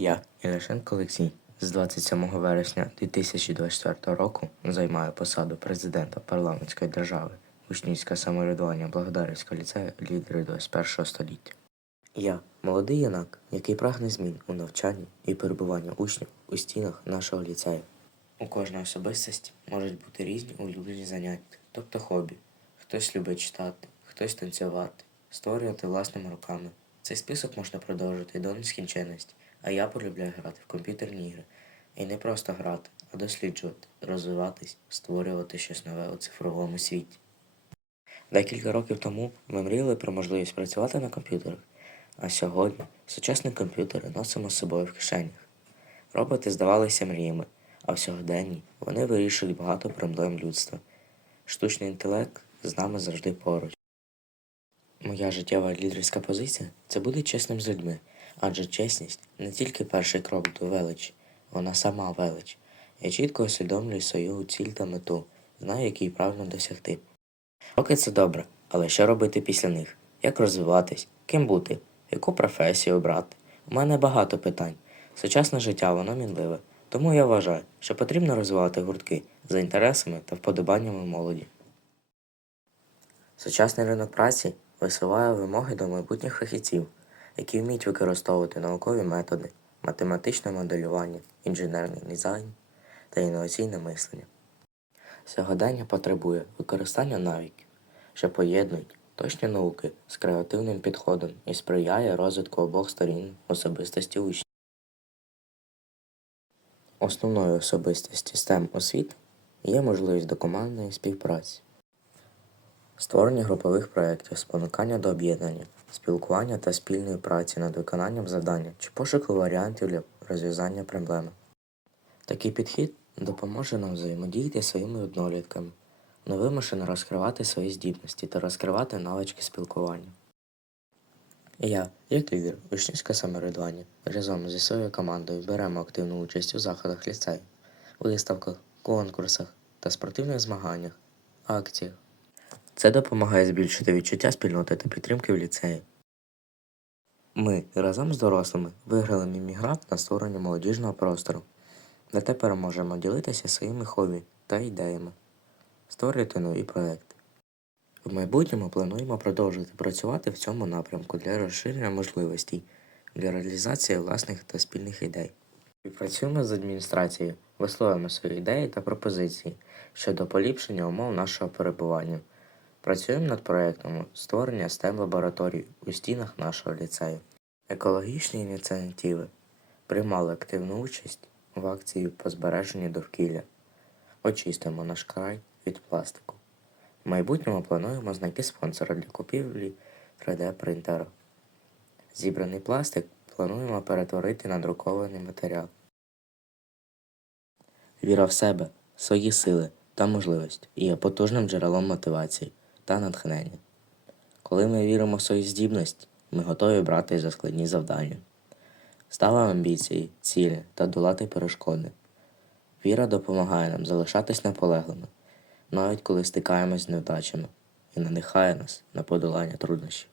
Я, Ілешенко Олексій, з 27 вересня 2024 року займаю посаду президента парламентської держави Учнівське самоврядування Благодарівського ліцею лідери 21 століття. Я молодий юнак, який прагне змін у навчанні і перебування учнів у стінах нашого ліцею. У кожної особистості можуть бути різні улюблені заняття, тобто хобі. Хтось любить читати, хтось танцювати, створювати власними руками. Цей список можна продовжити до нескінченності, а я полюбляю грати в комп'ютерні ігри. І не просто грати, а досліджувати, розвиватись, створювати щось нове у цифровому світі. Декілька років тому ми мріяли про можливість працювати на комп'ютерах, а сьогодні сучасні комп'ютери носимо з собою в кишенях. Роботи здавалися мріями, а в сьогоденні вони вирішують багато проблем людства. Штучний інтелект з нами завжди поруч. Моя життєва лідерська позиція це бути чесним з людьми, адже чесність не тільки перший крок до величі, вона сама велич. Я чітко усвідомлюю свою ціль та мету, знаю, як її правильно досягти. Роки це добре, але що робити після них? Як розвиватись? Ким бути? Яку професію обрати? У мене багато питань. Сучасне життя воно мінливе, тому я вважаю, що потрібно розвивати гуртки за інтересами та вподобаннями молоді. Сучасний ринок праці висуває вимоги до майбутніх фахівців, які вміють використовувати наукові методи, математичне моделювання, інженерний дизайн та інноваційне мислення. Сьогодення потребує використання навиків, що поєднують точні науки з креативним підходом і сприяє розвитку обох сторін особистості учня. Основною особистості STEM освіт є можливість до командної співпраці, створення групових проєктів, спонукання до об'єднання, спілкування та спільної праці над виконанням завдання чи пошуку варіантів для розв'язання проблеми. Такий підхід допоможе нам взаємодіяти своїми однолітками, невимушено розкривати свої здібності та розкривати навички спілкування. Я, як лідер учнівського самоврядування, разом зі своєю командою беремо активну участь у заходах ліцею, виставках, конкурсах та спортивних змаганнях, акціях. Це допомагає збільшити відчуття спільноти та підтримки в ліцеї. Ми разом з дорослими виграли мімігрант на створення молодіжного простору, де тепер можемо ділитися своїми хобі та ідеями, створювати нові проекти. В майбутньому плануємо продовжити працювати в цьому напрямку для розширення можливостей для реалізації власних та спільних ідей. Співпрацюємо з адміністрацією, висловимо свої ідеї та пропозиції щодо поліпшення умов нашого перебування. Працюємо над проєктом створення stem лабораторій у стінах нашого ліцею. Екологічні ініціативи приймали активну участь в акції по збереженню довкілля. Очистимо наш край від пластику. В майбутньому плануємо знайти спонсора для купівлі 3D-принтера. Зібраний пластик плануємо перетворити на друкований матеріал. Віра в себе, свої сили та можливості є потужним джерелом мотивації та натхнення. Коли ми віримо в свої здібності, ми готові брати за складні завдання. Ставимо амбіції, цілі та долати перешкоди. Віра допомагає нам залишатись наполеглими, навіть коли стикаємось з невдачами, і надихає нас на подолання труднощів.